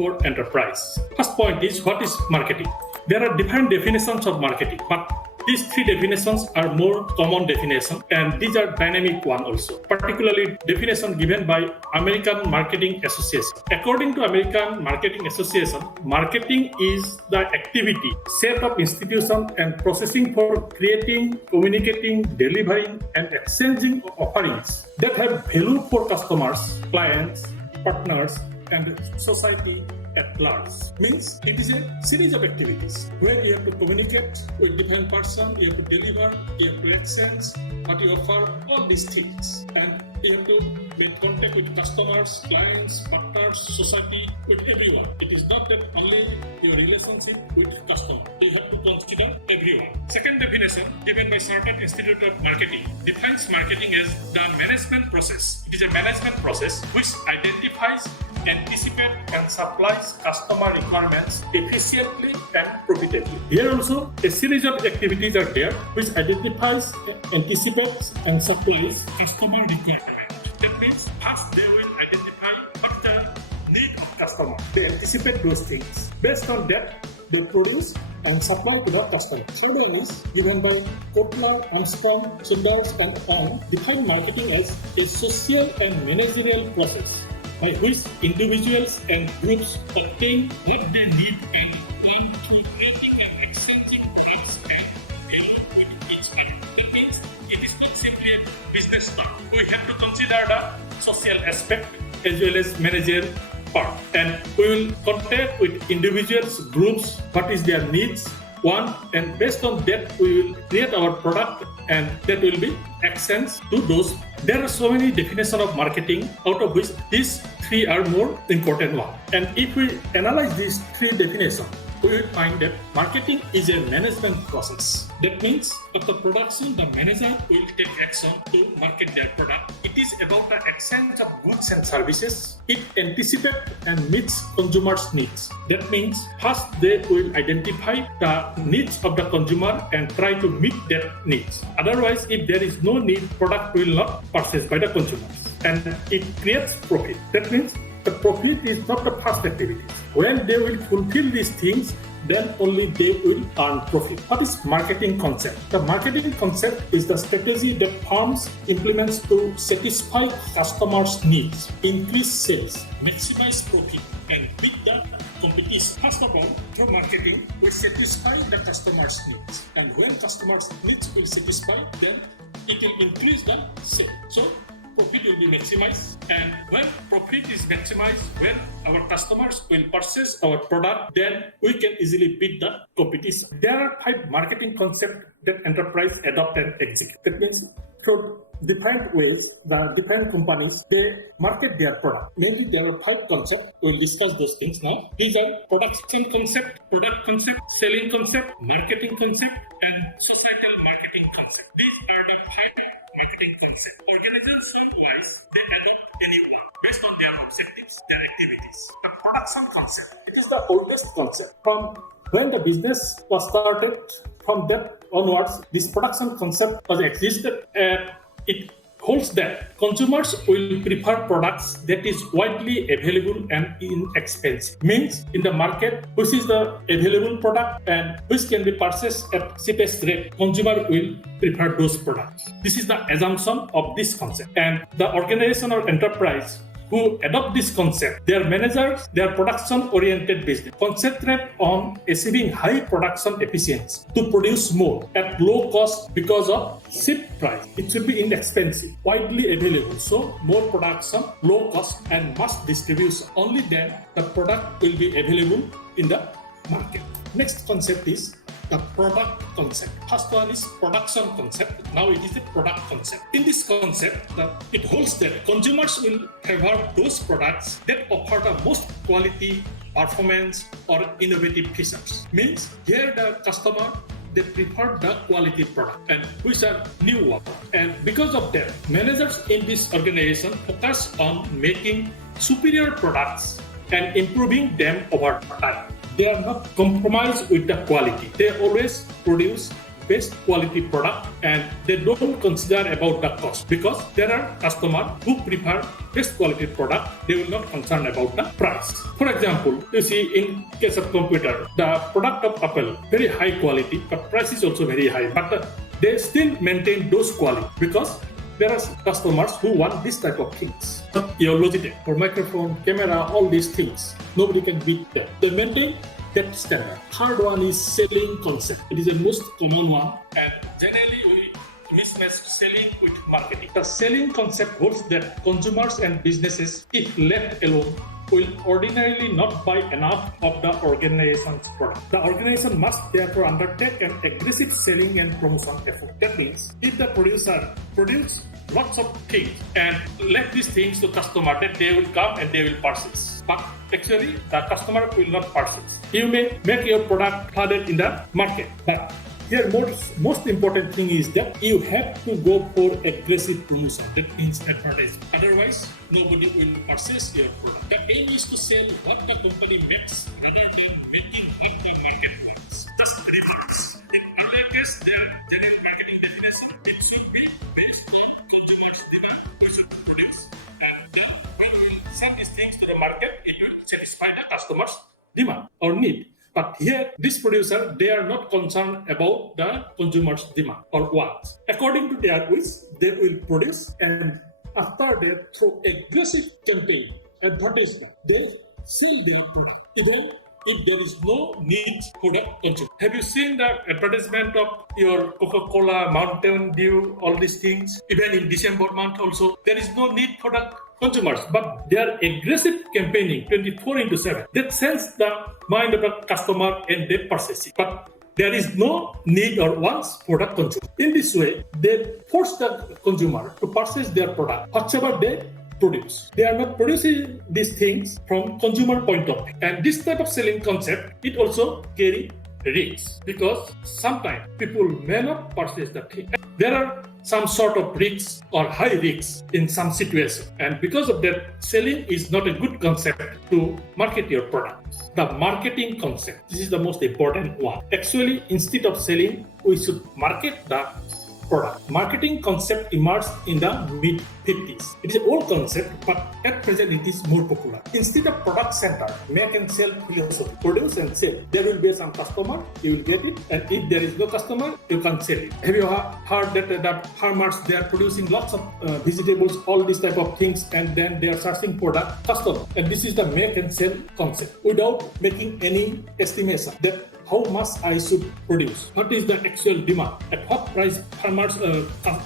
for enterprise. First point is, what is marketing? There are different definitions of marketing, but these three definitions are more common definition, and these are dynamic one also, particularly definition given by American Marketing Association. According to American Marketing Association, marketing is the activity, set of institution and processing for creating, communicating, delivering, and exchanging offerings that have value for customers, clients, partners, and society at large. Means it is a series of activities where you have to communicate with different person, you have to deliver, you have to exchange what you offer, all these things, and you have to make contact with customers, clients, partners, society, with everyone. It is not that only your relationship with customer. You have to consider everyone. Second definition given by Chartered Institute of Marketing defines marketing as the management process. It is a management process which identifies, anticipates, and supplies customer requirements efficiently and profitably. Here also, a series of activities are there which identifies, anticipates, and supplies customer requirements. That means first they will identify what the need of customer. They anticipate those things. Based on that, they produce and supply to the customer. So there is given by Kotler, Armstrong, Childers, and Ong define marketing as a social and managerial process by which individuals and groups obtain what they need and plan to ultimately exchanging goods and value with each other. It means it is not simply a business term. We have to consider the social aspect as well as managerial part, and we will contact with individuals, groups, what is their needs, one, and based on that we will create our product, and that will be exchanged to those. There are so many definitions of marketing, out of which these three are more important one. And if we analyze these three definitions, we will find that marketing is a management process. That means after production, the manager will take action to market their product. It is about the exchange of goods and services. It anticipates and meets consumers' needs. That means first they will identify the needs of the consumer and try to meet their needs. Otherwise, if there is no need, product will not purchased by the consumers. And it creates profit. That means the profit is not the first activity. When they will fulfill these things, then only they will earn profit. What is marketing concept? The marketing concept is the strategy that firms implements to satisfy customers' needs, increase sales, maximize profit, and beat the competition. First of all, through marketing, we satisfy the customers' needs. And when customers' needs will satisfy, then it will increase the sale. So profit will be maximized, and when profit is maximized, when our customers will purchase our product, then we can easily beat the competition. There are 5 marketing concepts that enterprise adopt and execute. That means through different ways, the different companies, they market their product. Mainly there are 5 concepts. We'll discuss those things now. These are production concept, product concept, selling concept, marketing concept, and societal marketing concept. These are the 5 marketing concept. Organization-wise, they adopt any one based on their objectives, their activities. The production concept, it is the oldest concept. From when the business was started, from that onwards, this production concept was existed, and it holds that consumers will prefer products that is widely available and inexpensive. Means in the market, which is the available product and which can be purchased at cheapest rate, consumer will prefer those products. This is the assumption of this concept. And the organization or enterprise who adopt this concept, their managers, their production-oriented business concentrate on achieving high production efficiency to produce more at low cost because of cheap price. It should be inexpensive, widely available. So more production, low cost, and mass distribution. Only then the product will be available in the market. Next concept is the product concept. First one is production concept. Now it is the product concept. In this concept, it holds that consumers will favor those products that offer the most quality, performance, or innovative features. Means here the customer, they prefer the quality product and which are new one. And because of that, managers in this organization focus on making superior products and improving them over time. They are not compromised with the quality. They always produce best quality product and they don't consider about the cost, because there are customers who prefer best quality product. They will not concern about the price. For example, you see in case of computer, the product of Apple, very high quality, but price is also very high. But they still maintain those quality because there are customers who want this type of things. Your Logitech for microphone, camera, all these things, nobody can beat them. They maintain that standard. Third one is selling concept. It is the most common one, and generally we mismatch selling with marketing. The selling concept holds that consumers and businesses, if left alone, will ordinarily not buy enough of the organization's product. The organization must therefore undertake an aggressive selling and promotion effort. That means if the producer produce lots of things and let these things to customer, that they will come and they will purchase. But actually the customer will not purchase. You may make your product flooded in the market, but here most important thing is that you have to go for aggressive promotion. That means advertising. Otherwise, nobody will purchase your product. The aim is to sell what the company makes rather than making what the market wants. Just reverse. In earlier case, their general marketing definition, it should be based on consumers' demand we should produce. And now when we sell these things to the market, it will satisfy the customer's demand or need. But here, this producer, they are not concerned about the consumer's demand or wants. According to their wish, they will produce, and after that, through aggressive campaign, advertisement, they sell their product, even if there is no need for the consumer. Have you seen the advertisement of your Coca-Cola, Mountain Dew, all these things? Even in December month also, there is no need for the consumers, but their aggressive campaigning 24/7 that sells the mind of the customer and they purchase it. But there is no need or wants for the consumer. In this way, they force the consumer to purchase their product, whatever they produce. They are not producing these things from consumer point of view. And this type of selling concept, it also carry risks, because sometimes people may not purchase the thing. There are some sort of risks or high risks in some situation, and because of that, selling is not a good concept to market your product. The marketing concept, this is the most important one. Actually, instead of selling, we should market the product. Marketing concept emerged in the mid-50s. It is an old concept, but at present it is more popular. Instead of product center, make and sell philosophy. Produce and sell. There will be some customer, you will get it, and if there is no customer, you can sell it. Have you heard that the farmers, they are producing lots of vegetables, all these type of things, and then they are searching for the customer. And this is the make and sell concept, without making any estimation that how much I should produce, what is the actual demand, at what price farmers,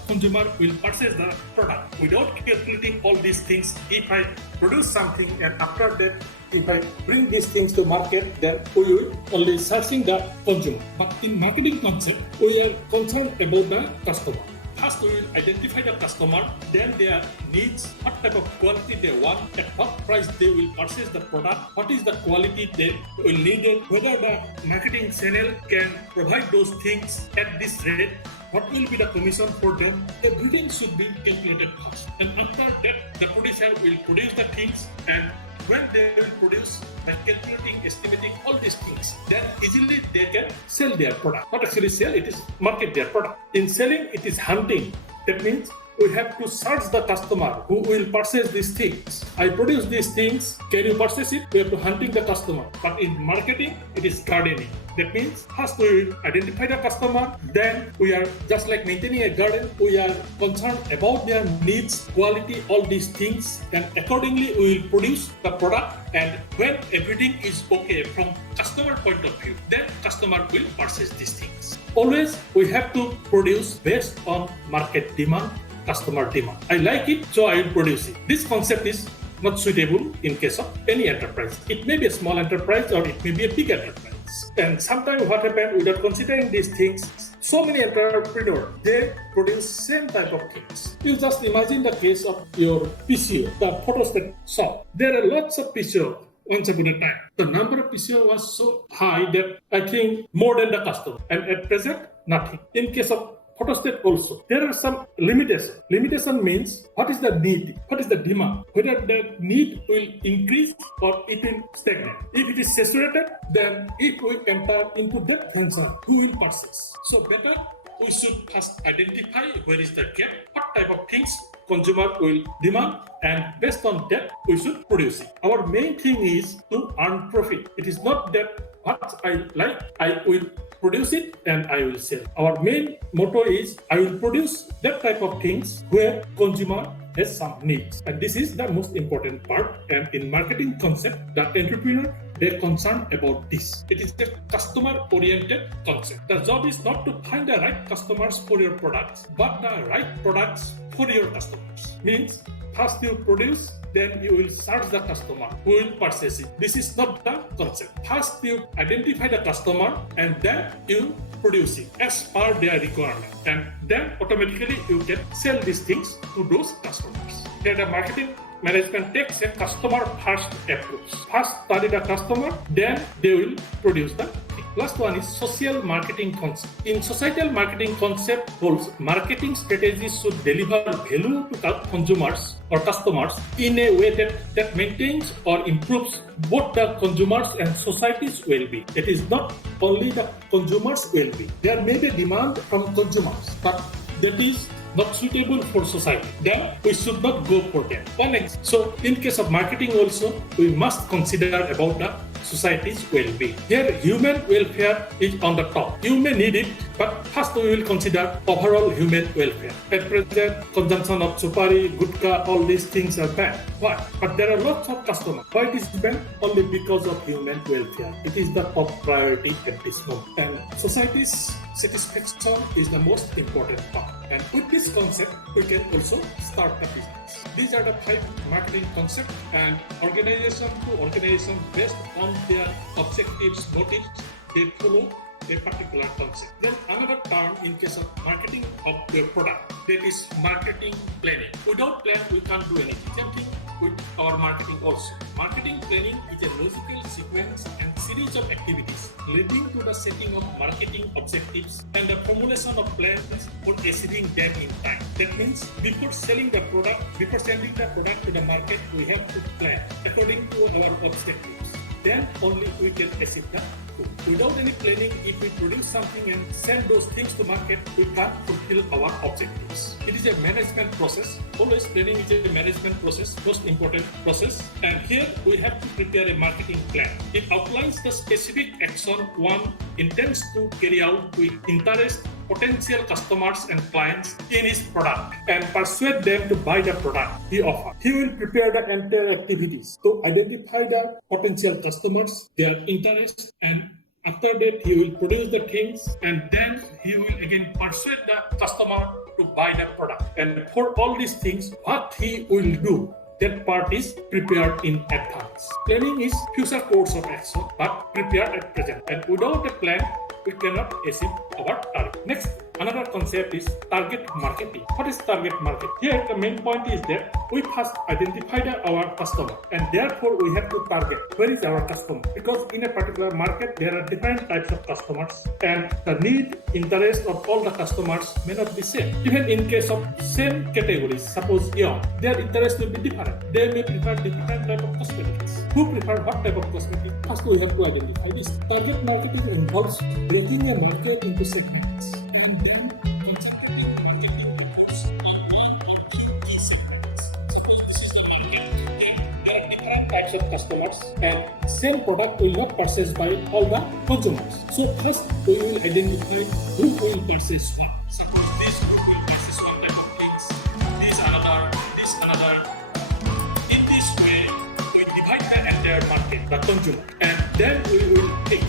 consumer will purchase the product, without calculating all these things. If I produce something and after that, if I bring these things to market, then we will only searching the consumer. But in marketing concept, we are concerned about the customer. First, we will identify the customer, then their needs, what type of quality they want, at what price they will purchase the product, what is the quality they will need it, whether the marketing channel can provide those things at this rate, what will be the commission for them. Everything should be calculated first. And after that, the producer will produce the things, and when they will produce, by calculating, estimating all these things, then easily they can sell their product. Not actually sell, it is market their product. In selling, it is hunting. That means we have to search the customer who will purchase these things. I produce these things, can you purchase it? We have to hunting the customer. But in marketing, it is gardening. That means first we will identify the customer, then we are just like maintaining a garden, we are concerned about their needs, quality, all these things, and accordingly we will produce the product, and when everything is okay from customer point of view, then customer will purchase these things. Always we have to produce based on market demand, customer demand. I like it, so I will produce it. This concept is not suitable in case of any enterprise. It may be a small enterprise or it may be a big enterprise. And sometimes what happens, without considering these things, so many entrepreneurs, they produce same type of things. You just imagine the case of your PCO, the photostat shop. There are lots of PCO once upon a time. The number of PCO was so high that I think more than the customer. And at present, nothing. In case of photostat also, there are some limitations. Limitation means what is the need, what is the demand, whether the need will increase or it will stagnate. If it is saturated, then if we enter into that concern, who will purchase? So better we should first identify where is the gap, what type of things consumer will demand, and based on that we should produce it. Our main thing is to earn profit. It is not that what I like, I will produce it and I will sell. Our main motto is I will produce that type of things where consumer has some needs, and this is the most important part. And in marketing concept, the entrepreneur, they're concerned about this. It is a customer-oriented concept. The job is not to find the right customers for your products, but the right products for your customers. Means first you produce, then you will search the customer who will purchase it. This is not the concept. First you identify the customer and then you produce it as per their requirement, and then automatically you can sell these things to those customers. Then the marketing management takes a customer first approach. First study the customer, then they will produce the thing. Last one is social marketing concept. In societal marketing concept holds marketing strategies should deliver value to consumers or customers in a way that maintains or improves both the consumers and society's well-being. It is not only the consumers' well-being. There may be demand from consumers, but that is not suitable for society, then we should not go for them. So in case of marketing also, we must consider about the society's well-being. Here human welfare is on the top. You may need it, but first we will consider overall human welfare. At present, consumption of supari, gutka, all these things are banned. Why? But there are lots of customers. Why it is banned? Only because of human welfare. It is the top priority at this moment. And society's satisfaction is the most important part. And with this concept, we can also start a business. These are the 5 marketing concepts, and organization to organization based on their objectives, motives, they follow a particular concept. Then another term in case of marketing of their product, that is marketing planning. Without plan, we can't do anything. Same thing with our marketing also. Marketing planning is a logical sequence and series of activities leading to the setting of marketing objectives and the formulation of plans for achieving them in time. That means before selling the product, before sending the product to the market, we have to plan according to our objectives. Then only we can achieve the goal. Without any planning, if we produce something and send those things to market, we can't fulfill our objectives. It is a management process. Always planning is a management process, most important process. And here we have to prepare a marketing plan. It outlines the specific action one intends to carry out with interest potential customers and clients in his product and persuade them to buy the product he offers. He will prepare the entire activities to identify the potential customers, their interests, and after that he will produce the things, and then he will again persuade the customer to buy the product. And for all these things, what he will do, that part is prepared in advance. Planning is future course of action, but prepared at present. And without a plan, we cannot achieve our target. Next, another concept is target marketing. What is target market? Here, the main point is that we first identify our customer, and therefore we have to target where is our customer. Because in a particular market, there are different types of customers, and the need, interest of all the customers may not be same. Even in case of same categories, suppose young, their interest will be different. They may prefer different type of cosmetics. Who prefer what type of cosmetics? First, we have to identify this. Target marketing involves breaking a market into segments. Types of customers, and same product will not purchased by all the consumers. So first we will identify who will purchase what. Suppose this will purchase one type of things, this another. In this way, we divide the entire market, the consumer, and then we will fix,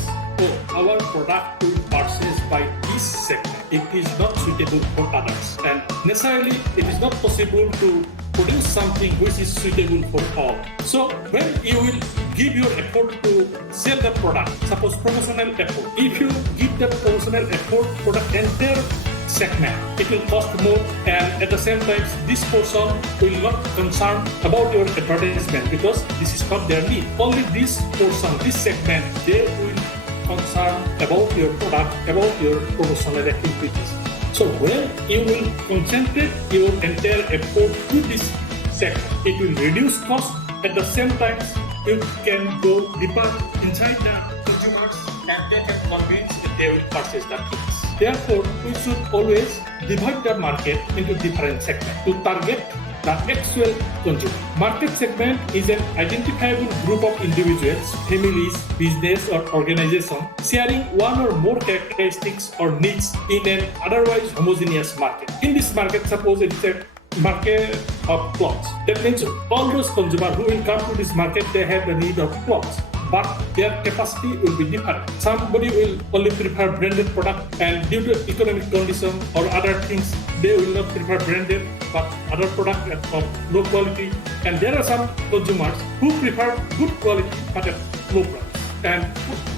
our product will purchase by this segment. It is not suitable for others, and necessarily it is not possible to produce something which is suitable for all. So when you will give your effort to sell the product, suppose promotional effort, if you give the promotional effort for the entire segment, it will cost more, and at the same time this person will not concern about your advertisement because this is not their need. Only this person, this segment, they will concern about your product, about your promotional activities. So when you will concentrate your entire effort to this sector, it will reduce cost. At the same time, you can go deeper inside the consumers and they can convince that they will purchase the things. Therefore, we should always divide the market into different segments to target the actual consumer. Market segment is an identifiable group of individuals, families, business or organization sharing one or more characteristics or needs in an otherwise homogeneous market. In this market, suppose it's a market of clothes. That means all those consumers who will come to this market, they have the need of clothes, but their capacity will be different. Somebody will only prefer branded product, and due to economic condition or other things, they will not prefer branded but other product of low quality. And there are some consumers who prefer good quality but at low price. And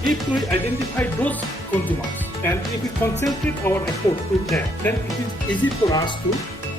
if we identify those consumers and if we concentrate our effort to them, then it is easy for us to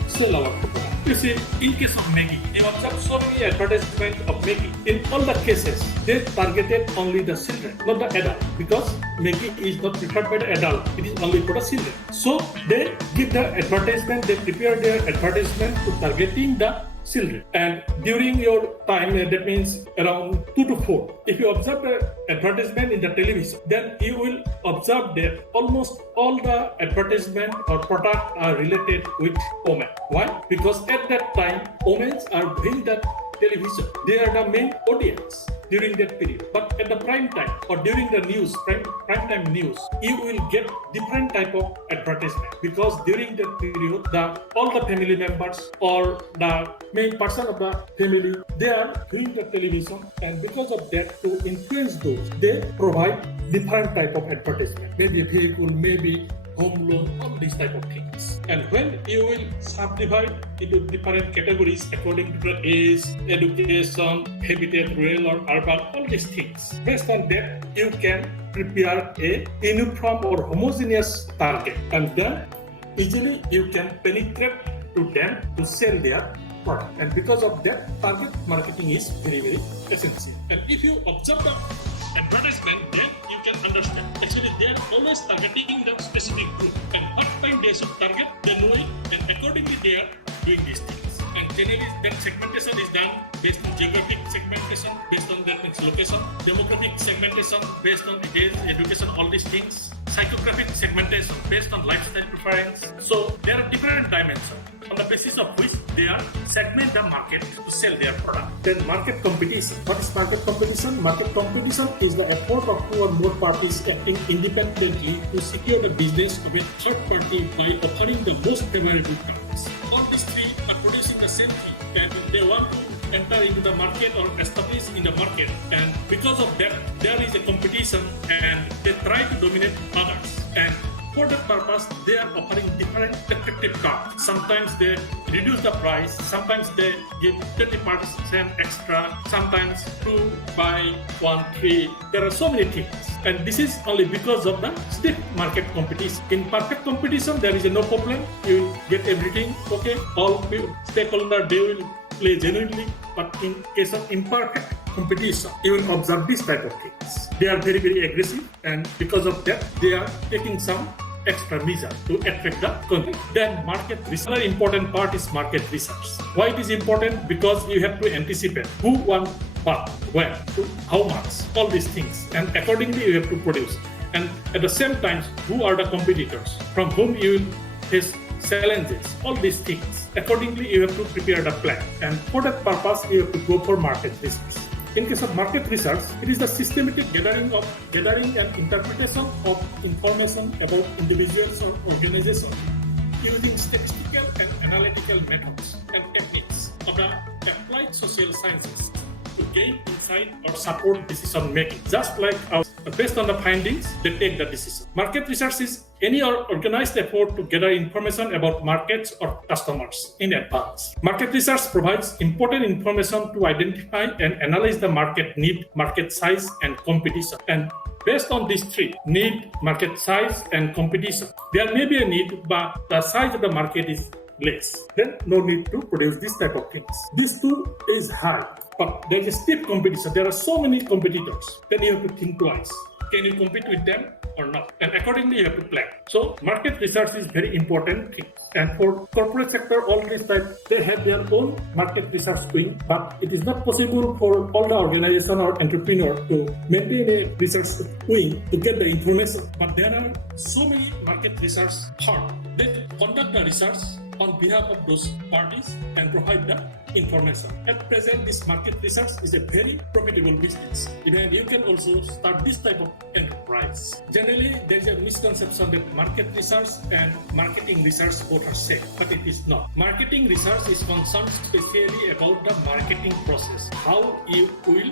sell our product. You see, in case of Maggie, they observed so many advertisements of Maggie. In all the cases, they targeted only the children, not the adult, because Maggie is not preferred by the adult. It is only for the children. So they give the advertisement, they prepare their advertisement to targeting the children. And during your time, that means around 2 to 4, if you observe the advertisement in the television, then you will observe that almost all the advertisement or product are related with women. Why? Because at that time, women are viewing that television. They are the main audience during that period. But at the prime time or during the news, prime time news, you will get different type of advertisement, because during that period, all the family members or the main person of the family, they are viewing the television, and because of that, to influence those, they provide different type of advertisement. Maybe vehicle, maybe home loan, all these type of things. And when you will subdivide into different categories according to the age, education, habitat, rural or urban, all these things. Based on that, you can prepare a uniform or homogeneous target, and then easily you can penetrate to them to sell their product. And because of that, target marketing is very, very essential. And if you observe the advertisement, then you can understand. Actually, they are always targeting the specific group, and what time they should target, they know it, and accordingly they are doing these things. And generally, that segmentation is done based on geographic segmentation, based on that means location, demographic segmentation based on age, education, all these things, psychographic segmentation based on lifestyle preference. So there are different dimensions on the basis of which they are segment the market to sell their product. Then market competition. What is market competition? Market competition is the effort of 2 or more parties acting independently to secure the business of a third party by offering the most favorable terms. All these three are producing the same thing, and they want to enter into the market or establish in the market, and because of that there is a competition and they try to dominate others, and for that purpose they are offering different attractive terms. Sometimes they reduce the price, sometimes they give 20% extra, sometimes 2 buy 1 free. There are so many things, and this is only because of the stiff market competition. In perfect competition there is no problem, you will get everything okay, all stakeholders they will play genuinely. But in case of imperfect competition, you will observe this type of things. They are very, very aggressive, and because of that, they are taking some extra measure to attract the consumer. Then market research. Another important part is market research. Why it is important? Because you have to anticipate who wants what, when, how much, all these things, and accordingly you have to produce. And at the same time, who are the competitors from whom you will face challenges, all these things. Accordingly, you have to prepare the plan, and for that purpose, you have to go for market research. In case of market research, it is the systematic gathering and interpretation of information about individuals or organizations using statistical and analytical methods and techniques of the applied social sciences to gain insight or support decision making. Just like based on the findings, they take the decision. Market research is any organized effort to gather information about markets or customers in advance. Market research provides important information to identify and analyze the market need, market size, and competition. And based on these three, need, market size, and competition, there may be a need, but the size of the market is less. Then no need to produce this type of things. This too is high, but there is a stiff competition. There are so many competitors. Then you have to think twice. Can you compete with them or not? And accordingly, you have to plan. So market research is very important thing. And for corporate sector, all this type, they have their own market research wing, but it is not possible for all the organization or entrepreneur to maintain a research wing to get the information. But there are so many market research firms that conduct the research on behalf of those parties and provide the information. At present, this market research is a very profitable business. Even you can also start this type of enterprise. Generally, there is a misconception that market research and marketing research both are same, but it is not. Marketing research is concerned specifically about the marketing process, how you will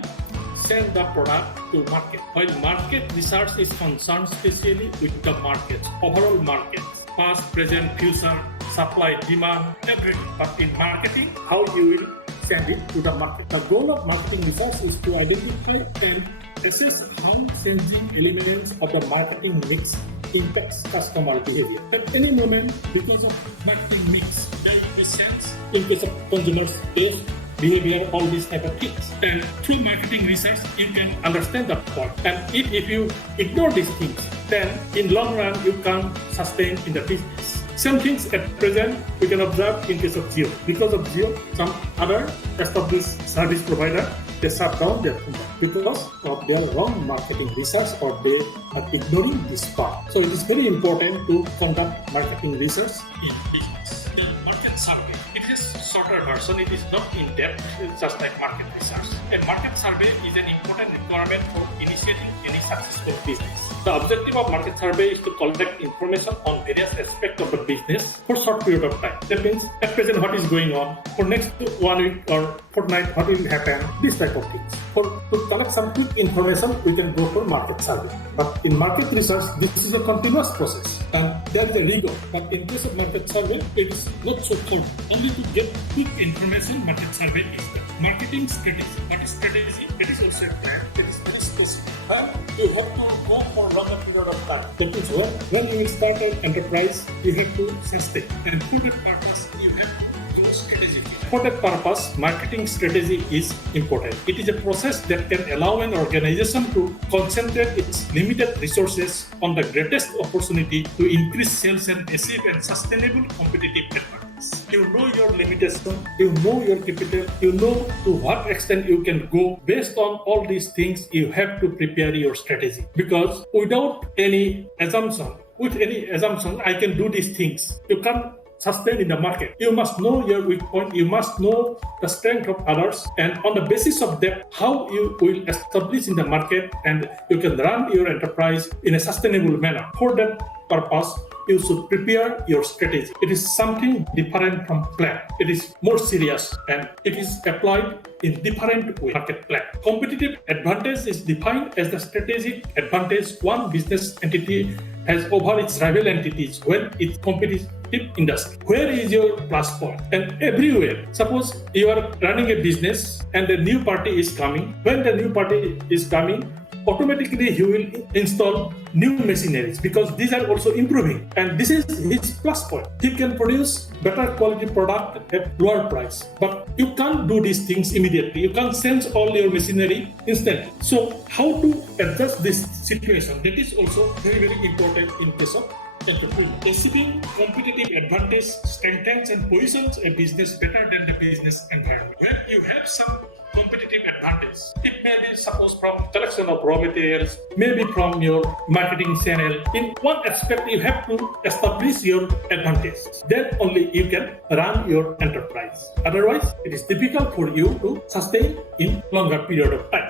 sell the product to market. While market research is concerned specifically with the markets, overall markets, past, present, future, supply, demand, everything. But in marketing, how you will send it to the market. The goal of marketing research is to identify and assess how changing elements of the marketing mix impacts customer behavior. At any moment, because of marketing mix, there will be change in case of consumers' taste, behavior, all these type of things. And through marketing research, you can understand that point. And if you ignore these things, then in long run, you can't sustain in the business. Same things at present we can observe in case of Jio. Because of Jio, some other established service provider, they shut down their company because of their wrong marketing research or they are ignoring this part. So it is very important to conduct marketing research in business. The market survey, it is shorter version, it is not in depth, it's just like market research. A market survey is an important requirement for initiating any successful business. The objective of market survey is to collect information on various aspects of the business for a short period of time. That means at present what is going on, for next 1 week or fortnight what will happen, this type of things. To collect some quick information, we can go for market survey. But in market research, this is a continuous process and there is a rigor. But in case of market survey, it is not so cold. Only to get quick information, market survey is there. Marketing strategy. What is strategy? It is also a plan. It is very specific. And you have to go for longer period of time. That means when you will start an enterprise, you have to sustain. And for that purpose, you have to do strategy. For that purpose, marketing strategy is important. It is a process that can allow an organization to concentrate its limited resources on the greatest opportunity to increase sales and achieve a sustainable competitive advantage. You know your limitation, you know your capital, you know to what extent you can go. Based on all these things, you have to prepare your strategy. Because without any assumption, I can do these things. You can't sustain in the market. You must know your weak point, you must know the strength of others, and on the basis of that, how you will establish in the market and you can run your enterprise in a sustainable manner. For that purpose, you should prepare your strategy. It is something different from plan. It is more serious and it is applied in different way. Market plan. Competitive advantage is defined as the strategic advantage one business entity has over its rival entities when it competes industry. Where is your plus point? And everywhere. Suppose you are running a business and a new party is coming. When the new party is coming, automatically you will install new machineries because these are also improving. And this is his plus point. He can produce better quality product at lower price. But you can't do these things immediately. You can't change all your machinery instantly. So how to adjust this situation? That is also very, very important in case of entrepreneur. Achieving competitive advantage strengthens and positions a business better than the business environment. When you have some competitive advantage, it may be suppose from selection of raw materials, maybe from your marketing channel. In one aspect, you have to establish your advantage. Then only you can run your enterprise. Otherwise, it is difficult for you to sustain in longer period of time.